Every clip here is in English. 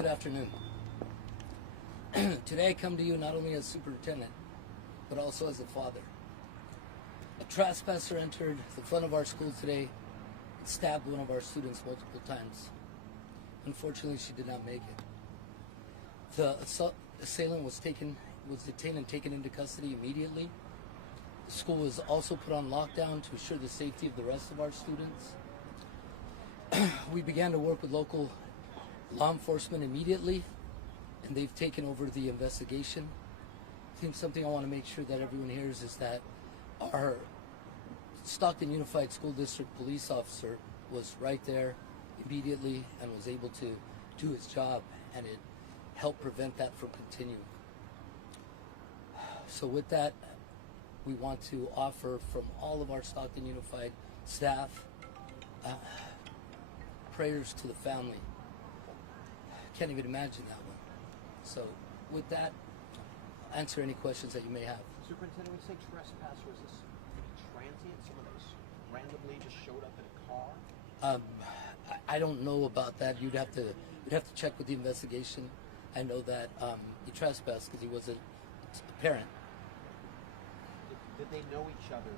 Good afternoon. Today I come to you not only as superintendent, but also as a father. A trespasser entered the front of our school today and stabbed one of our students multiple times. Unfortunately, she did not make it. The assailant was detained and taken into custody immediately. The school was also put on lockdown to ensure the safety of the rest of our students. We began to work with local law enforcement immediately, and they've taken over the investigation. I think something I want to make sure that everyone hears is that our Stockton Unified School District police officer was right there immediately and was able to do his job, and it helped prevent that from continuing. So with that, we want to offer from all of our Stockton Unified staff prayers to the family. Can't even imagine that one. So with that, answer any questions that you may have. Superintendent, when you say trespasser, is this transient? Someone that was randomly just showed up in a car? I don't know about that. You'd have to check with the investigation. I know that he trespassed because he was a parent. Did they know each other?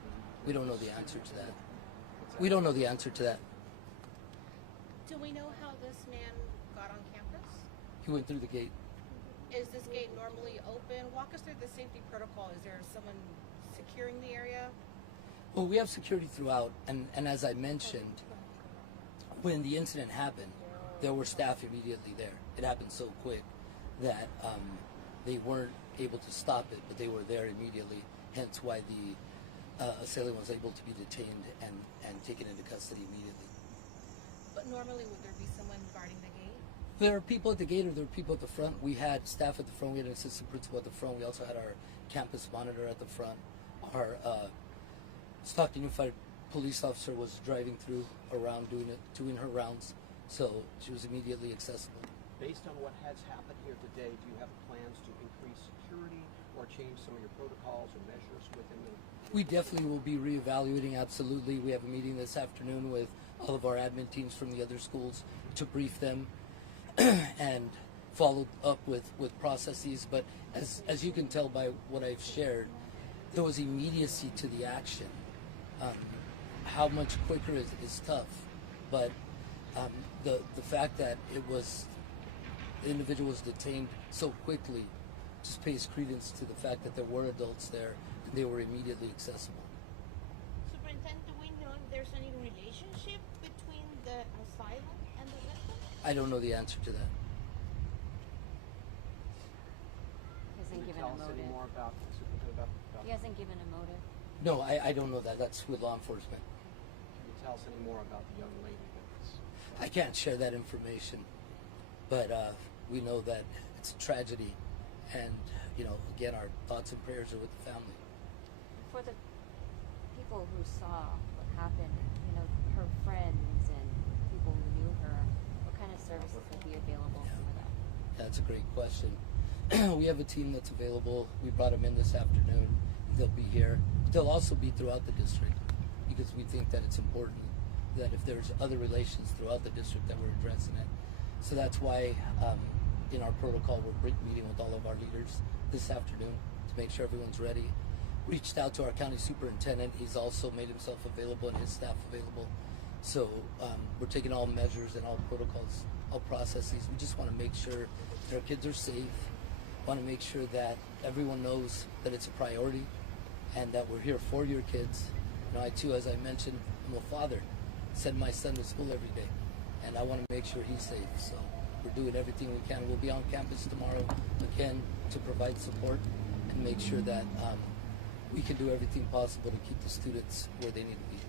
We don't know the answer to that. We don't know the answer to that. Do we know how this man got on campus? He went through the gate. Is this gate normally open? Walk us through the safety protocol. Is there someone securing the area? Well, we have security throughout, and as I mentioned, when the incident happened, there were staff immediately there. It happened so quick that they weren't able to stop it, but they were there immediately, hence why the assailant was able to be detained and taken into custody immediately. But normally, would there be someone guarding the gate? There are people at the gate, or there are people at the front. We had staff at the front. We had an assistant principal at the front. We also had our campus monitor at the front. Our Stockton Unified police officer was driving through around doing her rounds, so she was immediately accessible. Based on what has happened here today, do you have plans to increase security or change some of your protocols or measures within the... We definitely will be reevaluating, absolutely. We have a meeting this afternoon with all of our admin teams from the other schools to brief them and follow up with processes. But as you can tell by what I've shared, there was immediacy to the action. How much quicker is tough, but the fact that the individual was detained so quickly just pays credence to the fact that there were adults there and they were immediately accessible. Superintendent, do we know if there's any relationship between the assailant and the victim? I don't know the answer to that. He hasn't Can you given tell a us motive. any more about He hasn't given a motive. No, I don't know that. That's with law enforcement. Can you tell us any more about the young lady that was... I can't share that information, but we know that it's a tragedy, and again, our thoughts and prayers are with the family. For the people who saw what happened, her friends and people who knew her, what kind of services would be available for that? That's a great question. We have a team that's available. We brought them in this afternoon. They'll be here. They'll also be throughout the district, because we think that it's important that if there's other relations throughout the district that we're addressing it. So that's why in our protocol we're meeting with all of our leaders this afternoon to make sure everyone's ready. Reached out to our county superintendent. He's also made himself available and his staff available. So we're taking all measures and all protocols, all processes. We just want to make sure that our kids are safe. Want to make sure that everyone knows that it's a priority and that we're here for your kids. I too, as I mentioned, I'm a father. Send my son to school every day, and I want to make sure he's safe. So we're doing everything we can. We'll be on campus tomorrow again to provide support and make sure that we can do everything possible to keep the students where they need to be.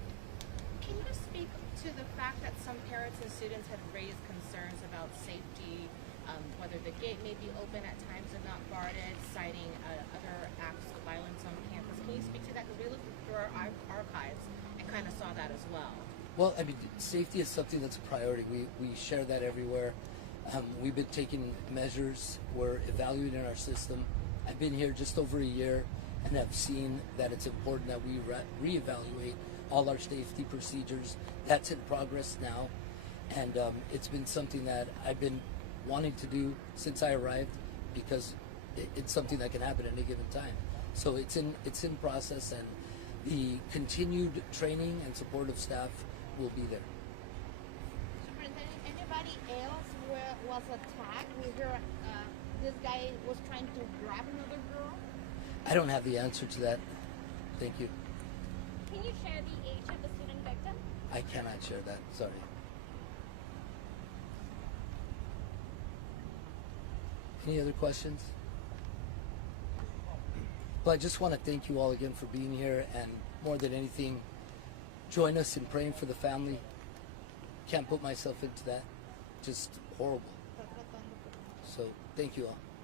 Can you speak to the fact that some parents and students have raised concerns about safety, whether the gate may be open at times and not guarded, citing other acts of violence on campus? Can you speak to that? Because we looked through our archives and kind of saw that as well. Well, safety is something that's a priority. We share that everywhere. We've been taking measures. We're evaluating our system. I've been here just over a year and have seen that it's important that we reevaluate all our safety procedures. That's in progress now, and it's been something that I've been wanting to do since I arrived, because it's something that can happen at any given time. So it's in process, and the continued training and support of staff will be there. Superintendent, anybody else was attacked? We heard this guy was trying to grab another girl. I don't have the answer to that. Thank you. Can you share the age of the student victim? I cannot share that. Sorry. Any other questions? Well, I just want to thank you all again for being here, and more than anything, join us in praying for the family. Can't put myself into that. Just horrible. So thank you all.